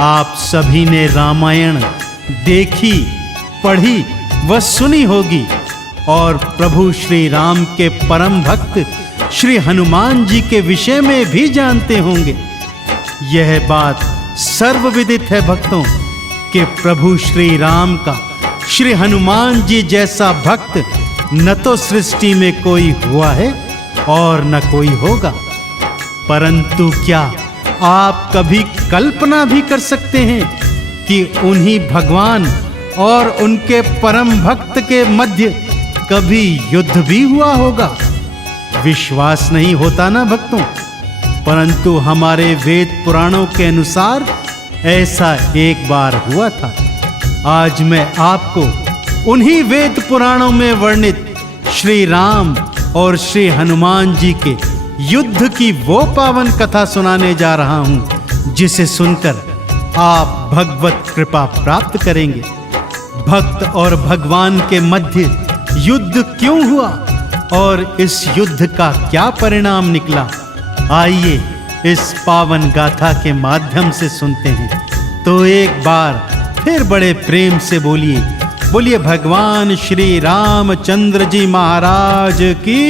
आप सभी ने रामायण देखी, पढ़ी व सुनी होगी और प्रभु श्री राम के परम भक्त श्री हनुमान जी के विषय में भी जानते होंगे। यह बात सर्वविदित है भक्तों कि प्रभु श्री राम का श्री हनुमान जी जैसा भक्त न तो सृष्टि में कोई हुआ है और न कोई होगा। परंतु क्या आप कभी कल्पना भी कर सकते हैं कि उन्हीं भगवान और उनके परम भक्त के मध्य कभी युद्ध भी हुआ होगा? विश्वास नहीं होता ना भक्तों, परंतु हमारे वेद पुराणों के अनुसार ऐसा एक बार हुआ था। आज मैं आपको उन्हीं वेद पुराणों में वर्णित श्री राम और श्री हनुमान जी के युद्ध की वो पावन कथा सुनाने जा रहा हूं, जिसे सुनकर आप भगवत कृपा प्राप्त करेंगे। भक्त और भगवान के मध्य युद्ध क्यों हुआ और इस युद्ध का क्या परिणाम निकला, आइए इस पावन गाथा के माध्यम से सुनते हैं। तो एक बार फिर बड़े प्रेम से बोलिए, बोलिए भगवान श्री रामचंद्र जी महाराज की।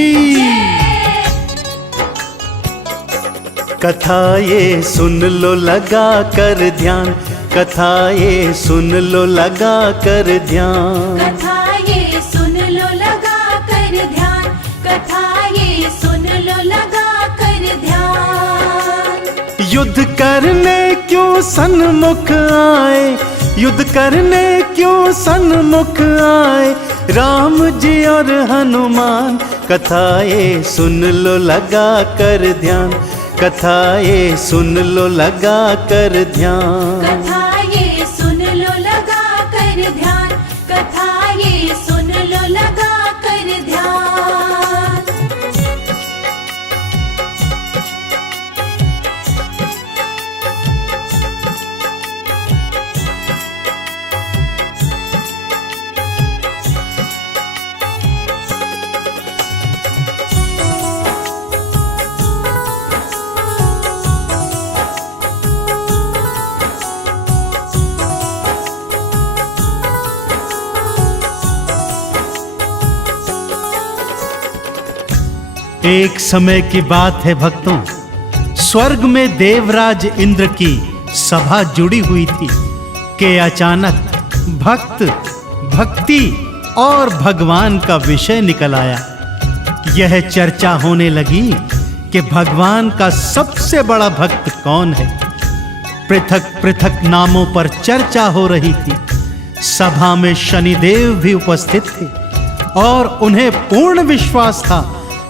कथा ये सुन लो लगा कर ध्यान, कथा ये सुन लो लगा कर ध्यान, कथा ये सुन लो लगा कर ध्यान, कथा ये सुन लो लगा कर ध्यान। युद्ध करने क्यों सन्मुख आए, युद्ध करने क्यों सन्मुख आए राम जी और हनुमान, कथा ये सुन लो लगा कर ध्यान, कथा ये सुन लो लगा कर ध्यान, कथा ये सुन लो लगा कर ध्यान, कथा ये सुन लो लगा कर ध्यान। एक समय की बात है भक्तों, स्वर्ग में देवराज इंद्र की सभा जुड़ी हुई थी कि अचानक भक्त, भक्ति और भगवान का विषय निकल आया। यह चर्चा होने लगी कि भगवान का सबसे बड़ा भक्त कौन है। पृथक पृथक नामों पर चर्चा हो रही थी। सभा में शनिदेव भी उपस्थित थे और उन्हें पूर्ण विश्वास था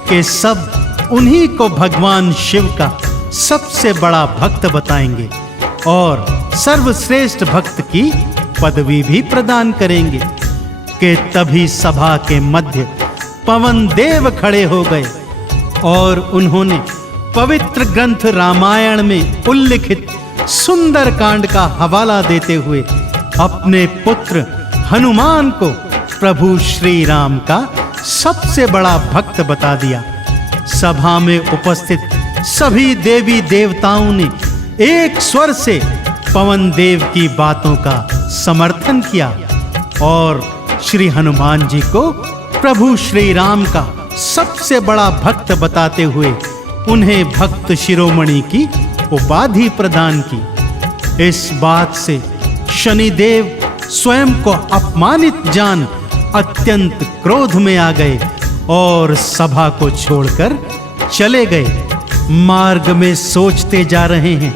कि सब उन्हीं को भगवान शिव का सबसे बड़ा भक्त बताएंगे और सर्वश्रेष्ठ भक्त की पदवी भी प्रदान करेंगे। कि तभी सभा के मध्य पवन देव खड़े हो गए और उन्होंने पवित्र ग्रंथ रामायण में उल्लिखित सुंदर कांड का हवाला देते हुए अपने पुत्र हनुमान को प्रभु श्री राम का सबसे बड़ा भक्त बता दिया। सभा में उपस्थित सभी देवी देवताओं ने एक स्वर से पवन देव की बातों का समर्थन किया और श्री हनुमान जी को प्रभु श्री राम का सबसे बड़ा भक्त बताते हुए उन्हें भक्त शिरोमणि की उपाधि प्रदान की। इस बात से शनिदेव स्वयं को अपमानित जान अत्यंत क्रोध में आ गए और सभा को छोड़कर चले गए। मार्ग में सोचते जा रहे हैं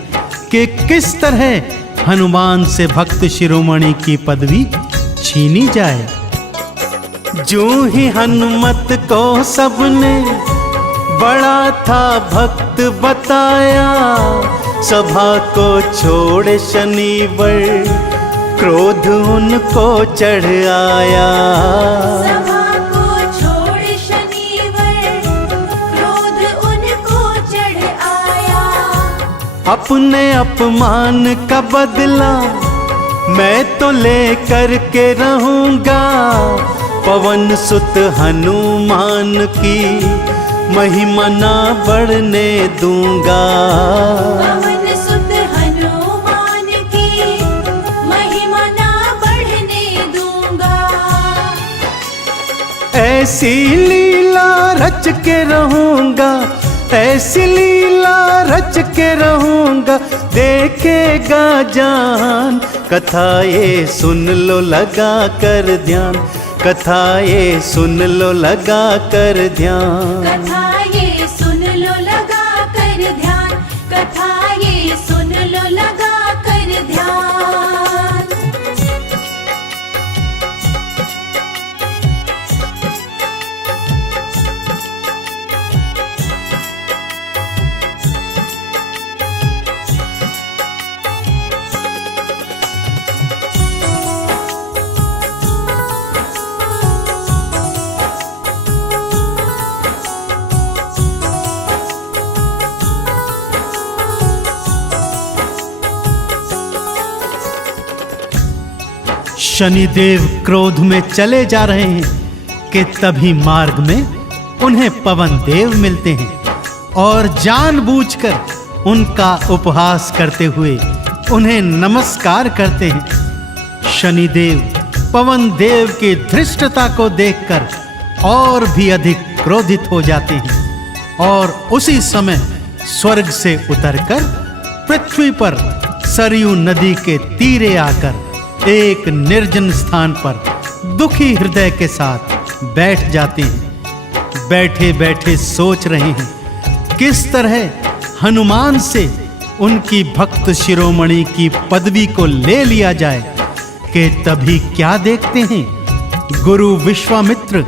कि किस तरह हनुमान से भक्त शिरोमणि की पदवी छीनी जाए। जो ही हनुमत को सबने बड़ा था भक्त बताया, सभा को छोड़ शनिवर क्रोध उनको चढ़ आया। सभा को छोड़ शनिवर क्रोध उनको चढ़ आया। अपने अपमान का बदला मैं तो लेकर के रहूंगा, पवन सुत हनुमान की महिमा ना बढ़ने दूंगा। पवन सुत हनुमान की ऐसी लीला रच के रहूंगा, ऐसी लीला रच के रहूंगा, देखेगा जान। कथा ये सुन लो लगा कर ध्यान, कथा ये सुन लो लगा कर ध्यान। कथा ये सुन लो लगा कर ध्यान, कथा ये सुन लो लगा कर ध्यान। शनिदेव क्रोध में चले जा रहे हैं कि तभी मार्ग में उन्हें पवन देव मिलते हैं और जानबूझकर उनका उपहास करते हुए उन्हें नमस्कार करते हैं। शनिदेव पवन देव की धृष्टता को देखकर और भी अधिक क्रोधित हो जाते हैं और उसी समय स्वर्ग से उतरकर पृथ्वी पर सरयू नदी के तीरे आकर एक निर्जन स्थान पर दुखी हृदय के साथ बैठ जाते हैं। बैठे बैठे सोच रहे हैं किस तरह हनुमान से उनकी भक्त शिरोमणि की पदवी को ले लिया जाए कि तभी क्या देखते हैं, गुरु विश्वामित्र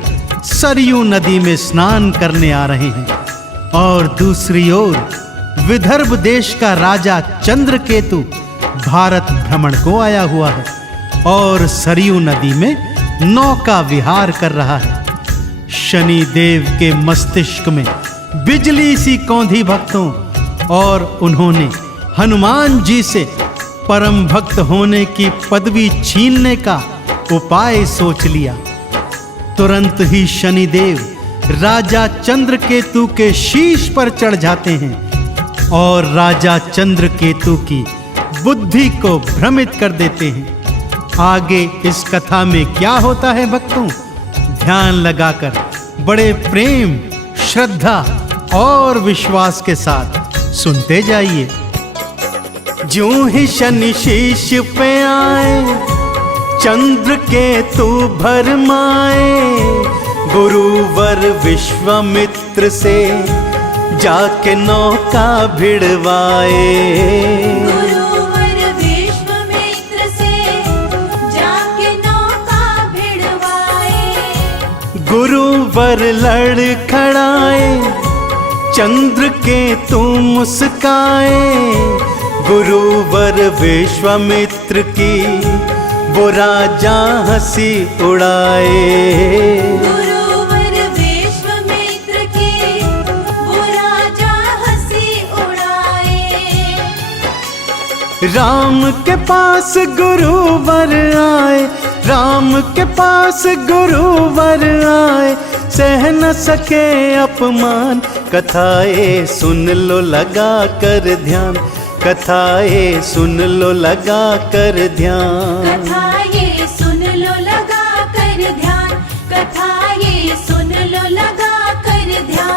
सरयू नदी में स्नान करने आ रहे हैं और दूसरी ओर विदर्भ देश का राजा चंद्रकेतु भारत भ्रमण को आया हुआ है और सरयू नदी में नौका विहार कर रहा है। शनि देव के मस्तिष्क में बिजली सी कौंधी भक्तों और उन्होंने हनुमान जी से परम भक्त होने की पदवी छीनने का उपाय सोच लिया। तुरंत ही शनिदेव राजा चंद्रकेतु के शीश पर चढ़ जाते हैं और राजा चंद्रकेतु की बुद्धि को भ्रमित कर देते हैं। आगे इस कथा में क्या होता है भक्तों, ध्यान लगाकर बड़े प्रेम, श्रद्धा और विश्वास के साथ सुनते जाइए। ज्यों ही शनि शीश पे आए, चंद्रकेतु भरमाए, गुरुवर विश्वामित्र से जाके नौका भिड़वाए। गुरुवर विश्वामित्र से जाके नौका भिड़वाए। गुरुवर लड़खड़ाए, चंद्रकेतु मुस्काए, गुरुवर विश्वामित्र की वो राजा हंसी उड़ाए। गुरुवर विश्वामित्र की वो राजा हंसी उड़ाए। राम के पास गुरुवर आए, राम के पास गुरुवर आए, सह न सके अपमान। कथाएं सुन लो लगा कर ध्यान, कथाएं सुन लो लगा कर ध्यान। कथा ये सुन लो लगा कर ध्यान, कथा ये सुन लो लगा कर ध्यान।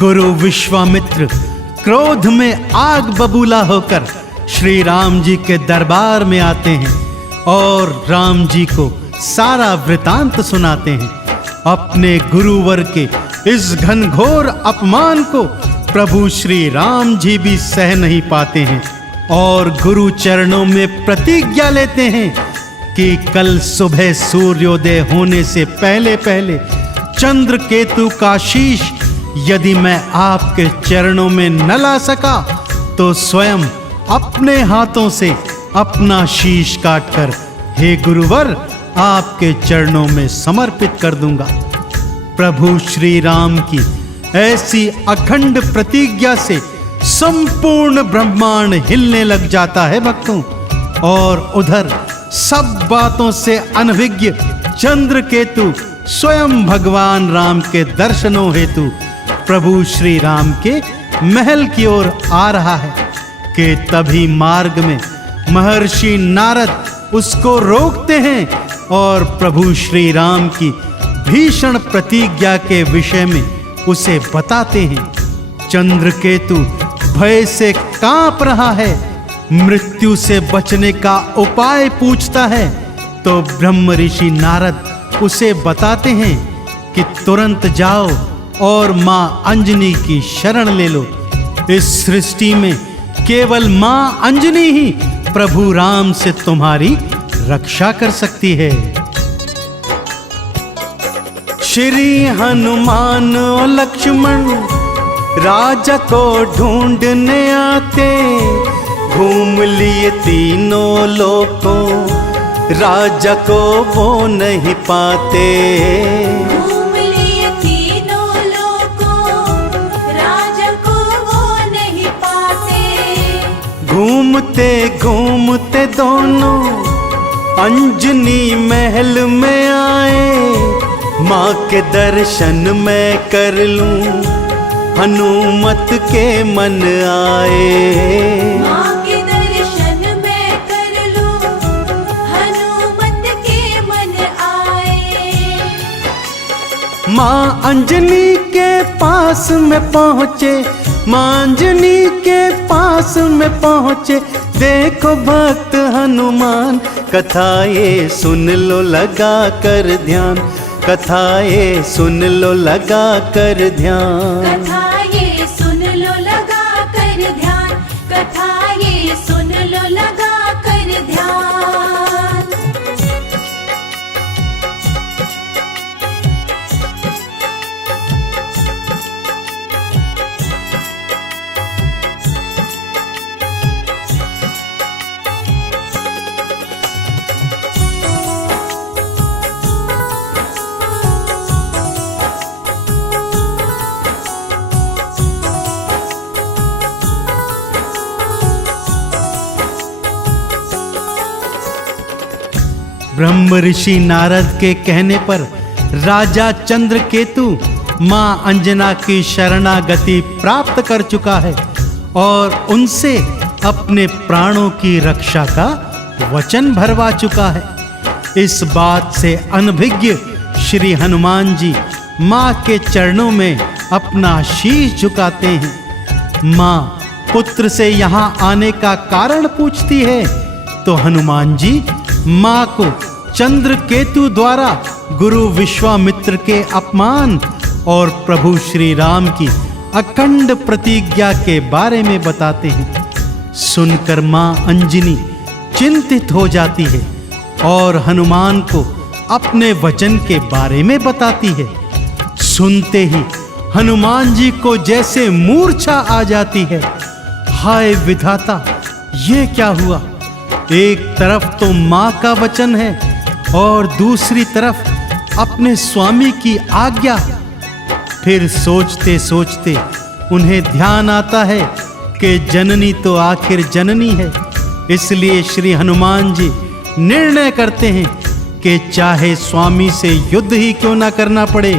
गुरु विश्वामित्र क्रोध में आग बबूला होकर श्री राम जी के दरबार में आते हैं और राम जी को सारा वृतांत सुनाते हैं। अपने गुरुवर के इस घनघोर अपमान को प्रभु श्री राम जी भी सह नहीं पाते हैं और गुरु चरणों में प्रतिज्ञा लेते हैं कि कल सुबह सूर्योदय होने से पहले पहले चंद्रकेतु का शीश यदि मैं आपके चरणों में न ला सका तो स्वयं अपने हाथों से अपना शीश काटकर हे गुरुवर आपके चरणों में समर्पित कर दूंगा। प्रभु श्री राम की ऐसी अखंड प्रतिज्ञा से संपूर्ण ब्रह्मांड हिलने लग जाता है भक्तों। और उधर सब बातों से अनभिज्ञ चंद्रकेतु स्वयं भगवान राम के दर्शनों हेतु प्रभु श्री राम के महल की ओर आ रहा है कि तभी मार्ग में महर्षि नारद उसको रोकते हैं और प्रभु श्री राम की भीषण प्रतिज्ञा के विषय में उसे बताते हैं। चंद्रकेतु भय से कांप रहा है, मृत्यु से बचने का उपाय पूछता है। तो ब्रह्म ऋषि नारद उसे बताते हैं कि तुरंत जाओ और मां अंजनी की शरण ले लो। इस सृष्टि में केवल मां अंजनी ही प्रभु राम से तुम्हारी रक्षा कर सकती है। श्री हनुमान और लक्ष्मण राजा को ढूंढने आते, घूम लिए तीनों लोकों, राजा को वो नहीं पाते। घूम लिए तीनों लोकों, राजा को वो नहीं पाते। घूमते घूमते दोनों अंजनी महल में आए, माँ के दर्शन मैं कर लूं हनुमत के मन आए। माँ के दर्शन मैं कर लूं हनुमत के मन आए। माँ अंजनी के पास में पहुँचे, माँ अंजनी के पास में पहुँचे, देखो भक्त हनुमान कथा ये सुन लो लगा कर ध्यान, कथा ये सुन लो लगा कर ध्यान। कथा ये सुन लो लगा कर ध्यान, कथा ये सुन लो लगा कर ध्यान। ब्रह्म ऋषि नारद के कहने पर राजा चंद्रकेतु मां अंजना की शरणागति प्राप्त कर चुका है और उनसे अपने प्राणों की रक्षा का वचन भरवा चुका है। इस बात से अनभिज्ञ श्री हनुमान जी मां के चरणों में अपना शीश झुकाते हैं। मां पुत्र से यहाँ आने का कारण पूछती है तो हनुमान जी मां को चंद्रकेतु द्वारा गुरु विश्वामित्र के अपमान और प्रभु श्री राम की अखंड प्रतिज्ञा के बारे में बताते हैं। सुनकर मां अंजनी चिंतित हो जाती है और हनुमान को अपने वचन के बारे में बताती है। सुनते ही हनुमान जी को जैसे मूर्छा आ जाती है। हाय विधाता, ये क्या हुआ? एक तरफ तो मां का वचन है और दूसरी तरफ अपने स्वामी की आज्ञा। फिर सोचते सोचते उन्हें ध्यान आता है कि जननी तो आखिर जननी है। इसलिए श्री हनुमान जी निर्णय करते हैं कि चाहे स्वामी से युद्ध ही क्यों ना करना पड़े,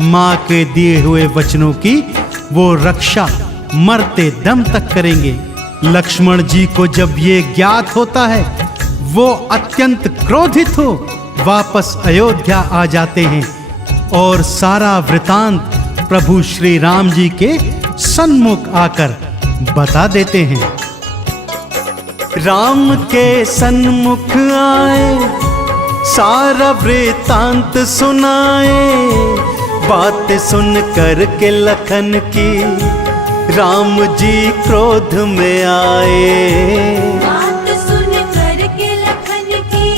मां के दिए हुए वचनों की वो रक्षा मरते दम तक करेंगे। लक्ष्मण जी को जब ये ज्ञात होता है, वो अत्यंत क्रोधित हो वापस अयोध्या आ जाते हैं और सारा वृतांत प्रभु श्री राम जी के सन्मुख आकर बता देते हैं। राम के सन्मुख आए, सारा वृतांत सुनाए, बात सुन कर के लखन की राम जी क्रोध में आए। बात सुन कर के लखन की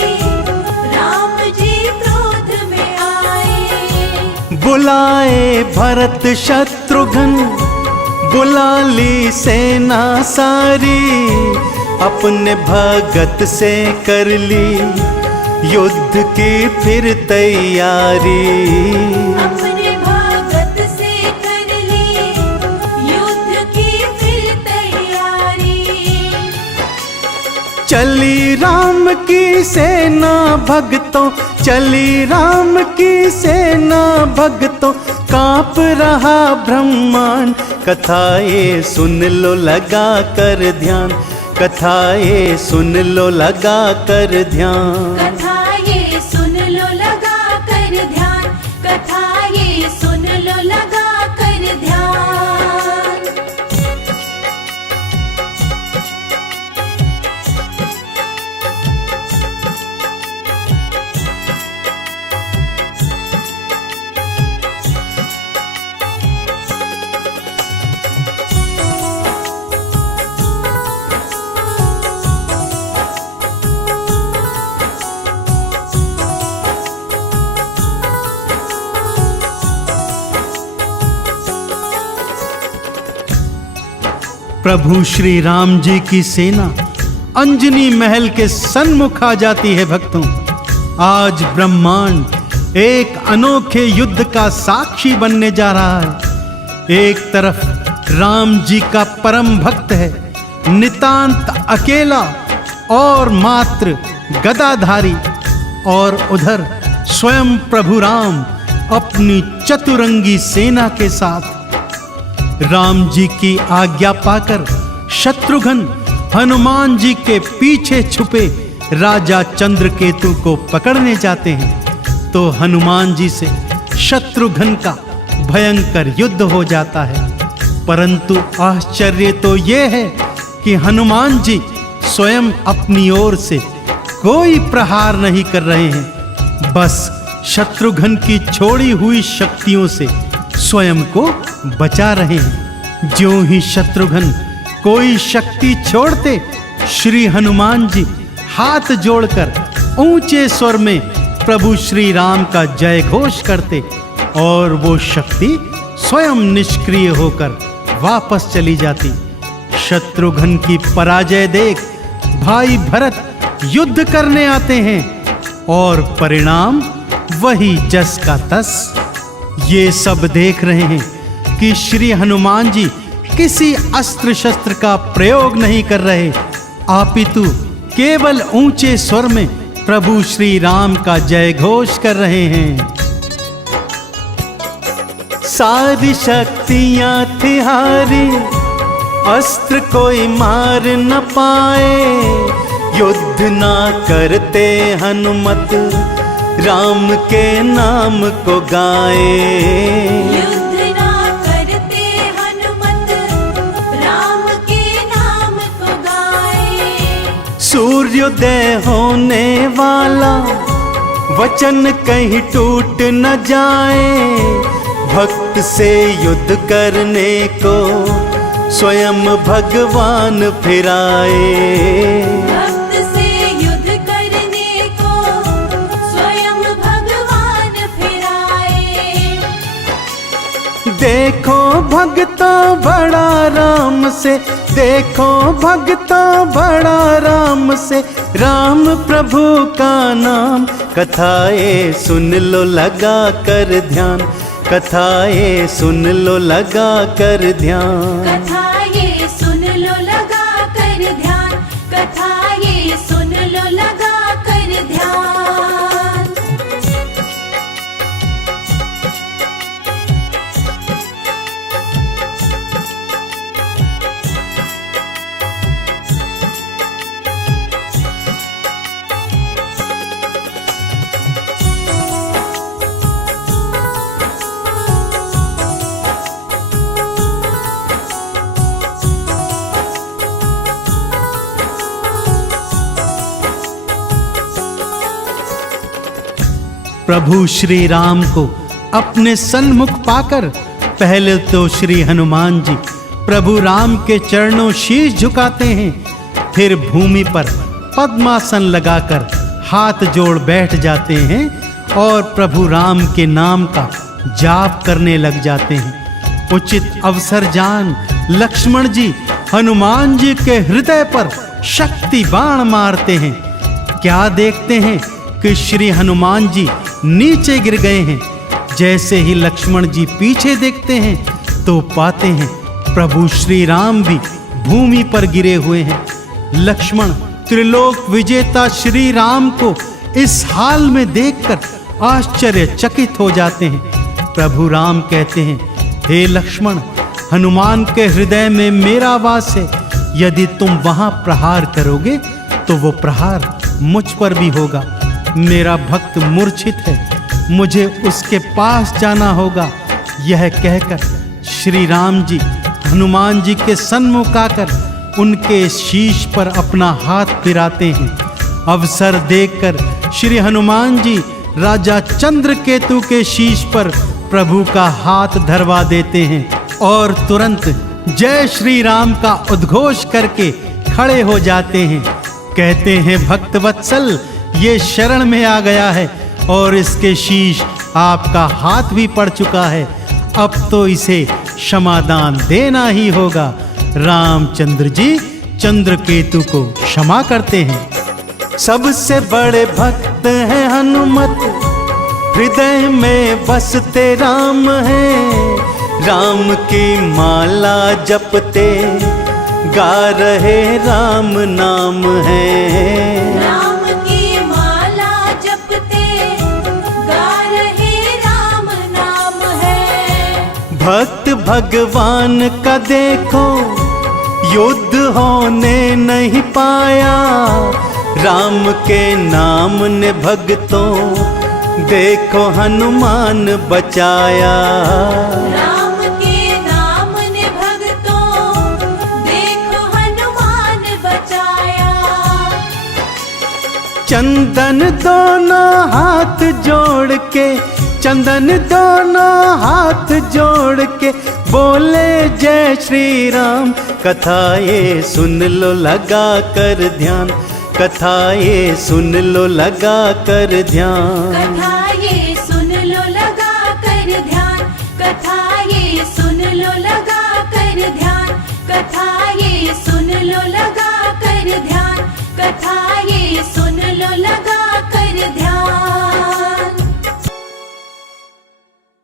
राम जी क्रोध में आए। बुलाए भरत शत्रुघ्न, बुला ली सेना सारी, अपने भगत से कर ली युद्ध की फिर तैयारी। अपने भगत से कर ली युद्ध की फिर तैयारी। चली राम की सेना भक्तों, चली राम की सेना भक्तों, कांप रहा ब्रह्मांड। कथाएं सुन लो लगा कर ध्यान, कथाएं सुन लो लगा कर ध्यान। कथा ये सुन लो लगा कर ध्यान, कथा ये सुन लो लगा कर ध्यान। प्रभु श्री राम जी की सेना अंजनी महल के सन्मुख आ जाती है। भक्तों, आज ब्रह्मांड एक अनोखे युद्ध का साक्षी बनने जा रहा है। एक तरफ राम जी का परम भक्त है नितांत अकेला और मात्र गदाधारी, और उधर स्वयं प्रभु राम अपनी चतुरंगी सेना के साथ। राम जी की आज्ञा पाकर शत्रुघ्न हनुमान जी के पीछे छुपे राजा चंद्रकेतु को पकड़ने जाते हैं, तो हनुमान जी से शत्रुघ्न का भयंकर युद्ध हो जाता है। परंतु आश्चर्य तो यह है कि हनुमान जी स्वयं अपनी ओर से कोई प्रहार नहीं कर रहे हैं, बस शत्रुघ्न की छोड़ी हुई शक्तियों से स्वयं को बचा रहे हैं। ज्यों ही शत्रुघ्न कोई शक्ति छोड़ते, श्री हनुमान जी हाथ जोड़कर ऊंचे स्वर में प्रभु श्री राम का जय घोष करते, और वो शक्ति स्वयं निष्क्रिय होकर वापस चली जाती। शत्रुघ्न की पराजय देख भाई भरत युद्ध करने आते हैं, और परिणाम वही जस का तस। ये सब देख रहे हैं कि श्री हनुमान जी किसी अस्त्र शस्त्र का प्रयोग नहीं कर रहे, अपितु केवल ऊंचे स्वर में प्रभु श्री राम का जय घोष कर रहे हैं। सारी शक्तियां थी हारी, अस्त्र कोई मार न पाए, युद्ध ना करते हनुमत राम के नाम को गाए। युद्ध ना करते हनुमत राम के नाम को गाए। सूर्योदय होने वाला वचन कहीं टूट न जाए, भक्त से युद्ध करने को स्वयं भगवान फिराए। भक्त से युद्ध करने को स्वयं भगवान फिराए। देखो भक्तों बड़ा राम से, देखो भक्तों बड़ा राम से, राम प्रभु का नाम। कथाएं सुन लो लगा कर ध्यान, कथाएं सुन लो लगा कर ध्यान। कथा ये सुन लो लगा कर ध्यान, कथा ये सुन लो लगा कर ध्यान। प्रभु श्री राम को अपने सन्मुख पाकर पहले तो श्री हनुमान जी प्रभु राम के चरणों शीश झुकाते हैं, फिर भूमि पर पद्मासन लगाकर हाथ जोड़ बैठ जाते हैं और प्रभु राम के नाम का जाप करने लग जाते हैं। उचित अवसर जान लक्ष्मण जी हनुमान जी के हृदय पर शक्ति बाण मारते हैं। क्या देखते हैं कि श्री हनुमान जी नीचे गिर गए हैं। जैसे ही लक्ष्मण जी पीछे देखते हैं तो पाते हैं प्रभु श्री राम भी भूमि पर गिरे हुए हैं। लक्ष्मण त्रिलोक विजेता श्री राम को इस हाल में देखकर आश्चर्यचकित हो जाते हैं। प्रभु राम कहते हैं, हे लक्ष्मण, हनुमान के हृदय में मेरा वास है। यदि तुम वहां प्रहार करोगे तो वो प्रहार मुझ पर भी होगा। मेरा भक्त मूर्छित है, मुझे उसके पास जाना होगा। यह कहकर श्री राम जी हनुमान जी के सन्मुख आकर उनके शीश पर अपना हाथ फिराते हैं। अवसर देखकर श्री हनुमान जी राजा चंद्रकेतु के शीश पर प्रभु का हाथ धरवा देते हैं और तुरंत जय श्री राम का उद्घोष करके खड़े हो जाते हैं। कहते हैं, भक्त वत्सल ये शरण में आ गया है और इसके शीश आपका हाथ भी पड़ चुका है। अब तो इसे क्षमादान देना ही होगा। रामचंद्र जी चंद्रकेतु को क्षमा करते हैं। सबसे बड़े भक्त हैं हनुमत, हृदय में बसते राम हैं। राम की माला जपते गा रहे राम नाम है। राम की माला जपते गा रहे राम नाम है। भक्त भगवान का देखो युद्ध होने नहीं पाया। राम के नाम ने भक्तों देखो हनुमान बचाया। राम के नाम ने भक्तों देखो हनुमान बचाया। चंदन दोनों हाथ जोड़ के, चंदन दोनों हाथ जोड़ के बोले जय श्री राम। कथा ये सुन लो लगा कर ध्यान, कथा ये सुन लो लगा कर ध्यान। कथा